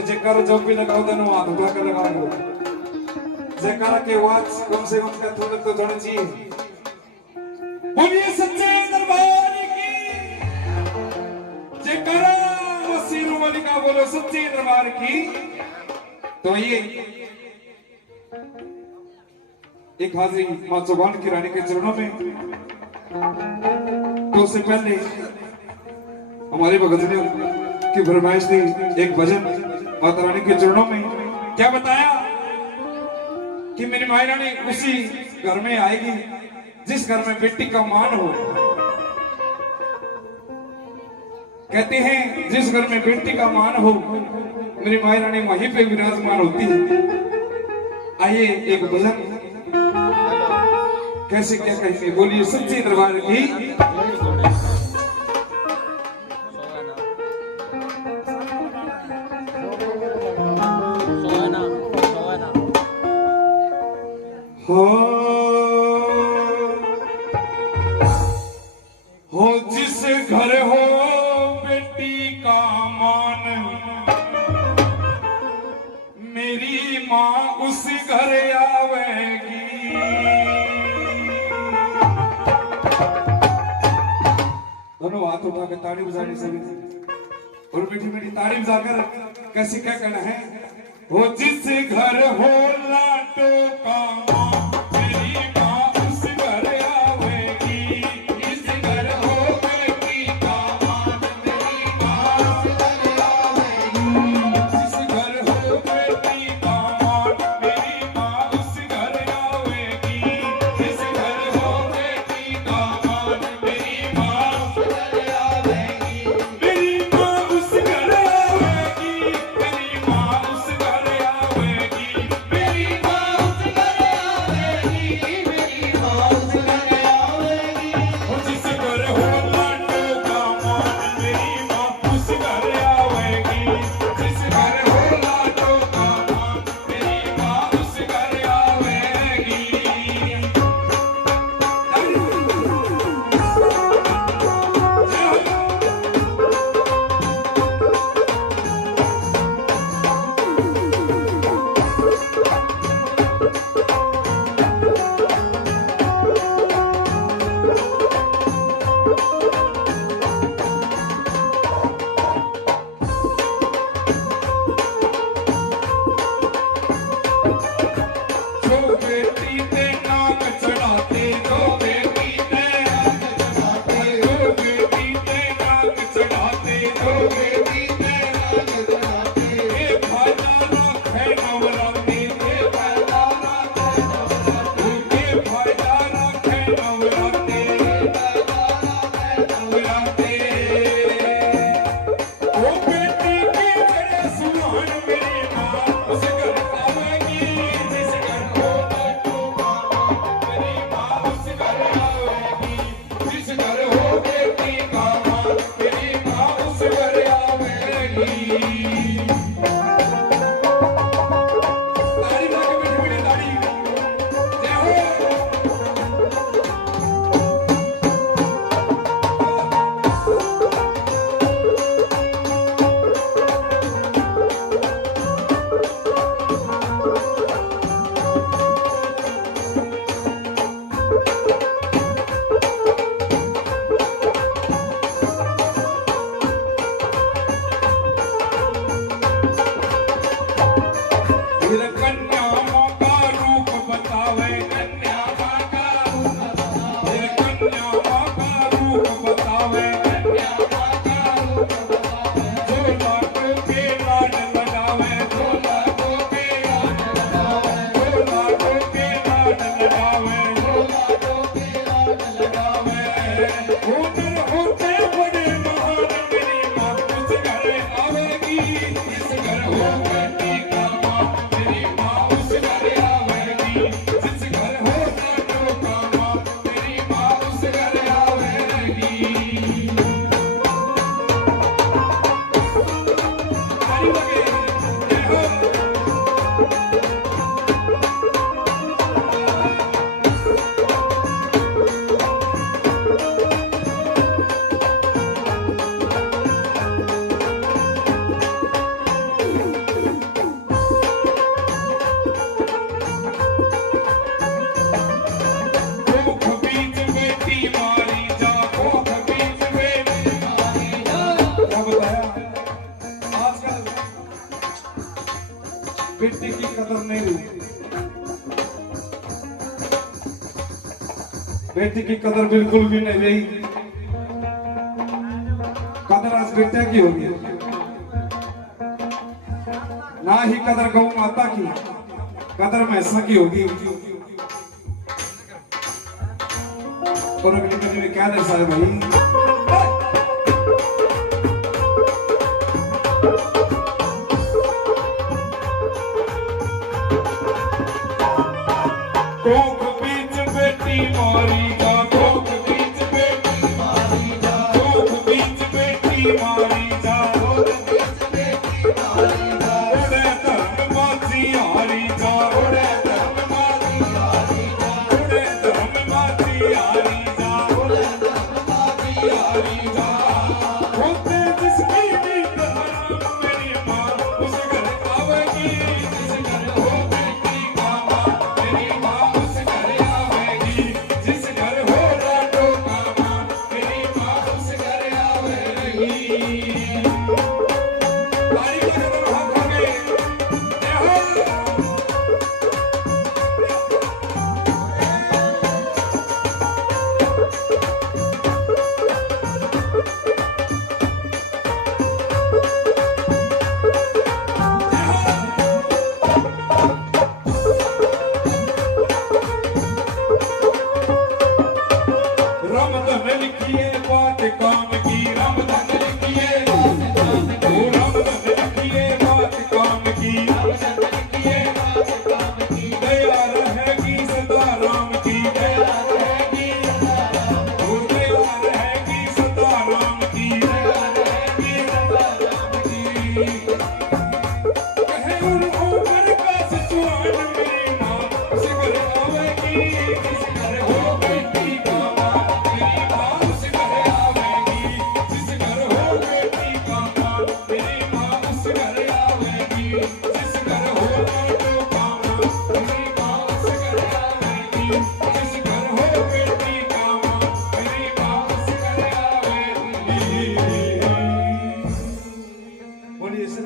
जयकारा जब भी लगाओ देनो हाथ उठा कर लगाओ। जयकारा के आवाज कम से कम का थोड़ा तो जाना चाहिए। बोलिए सच्चे दरबार की जयकारा, मसीह वाली का बोलो सच्चे दरबार की। तो ये एक हाजिरी मां चौहान की रानी के चरणों में। तो उससे पहले हमारे भगतजनों की फरमाइश थी एक भजन माता रानी के चरणों में। क्या बताया कि मेरी माई रानी उसी घर में आएगी जिस घर में बेटी का मान हो। कहते हैं जिस घर में बेटी का मान हो मेरी माई रानी वहीं पे विराजमान होती है। आइए एक भजन कैसे क्या कहेंगे, बोलिए सच्चे दरबार की। हो जिस घर हो बेटी का मान, मेरी माँ उस घर आवेगी। दोनों हाथ उठा के ताली बजानी सभी और मीठी मीठी ताली बजाकर कैसे क्या कहना है। हो जिस घर हो लाटो का माँ, मेरी माँ उस घर आवेगी। जिस घर हो बेटी का मान, मेरी माँ उस घर आवेगी। जिस घर हो बेटी का मान, मेरी माँ उस घर आवेगी। जिस घर हो बेटी का मान, मेरी माँ उस घर आवेगी। मेरी माँ उस घर आवेगी। मेरी माँ उस घर आवेगी। मेरी माँ उस घर आवेगी। मेरी माँ उस घर आवेगी। और जिस घर हो लाटो का मान, मेरी माँ उस घर आवेगी। जिस घर हो लाटो का मान, मेरी माँ उस घर आवेगी। जो बेटी ते नाक चढ़ाते, जो बेटी ते नाक चढ़ाते, जो बेटी ते नाक चढ़ाते, जो बेटी ते नाक चढ़ाते। ए फायदा रखे नवराते, ए फायदा रखे नवराते, ए फायदा रखे नवराते, ए फायदा रखे नवराते। ओ बेटी की बड़े सुहान मेरी माँ उस घर आवेगी। जिस घर हो लाटो का मान, मेरी माँ उस घर आवेगी। जिस घर हो बेटी का मान, मेरी माँ उस घर आवेगी। ताली बजा के मीठी मीठी ताली। जय हो। फिर कन्या माँ का रूप बतावे, कन्या माँ का रूप बतावे। फिर कन्या माँ का रूप बतावे, कन्या माँ का रूप बतावे। जो लाडो के लाड लगावे, जो लाडो के लाड लगावे, जो लाडो के लाड लगावे, जो लाडो के लाड लगावे। हुनर होते बड़े महान, मेरी माँ उस घर आवेगी। जिस घर हो बेटी का मान, मेरी माँ उस घर आवेगी। जिस घर हो लाटो का मान, मेरी माँ उस घर आवेगी। ताली लगे। जय हो। बेटी की कदर नहीं रही, बेटी की कदर बिल्कुल भी नहीं रही। कदर आज बेटे की होगी, ना ही कदर गौ माता की, कदर भैंसा की होगी। और अगली कड़ी में क्या दर्शाया भाई, कोख बीच बेटी मोर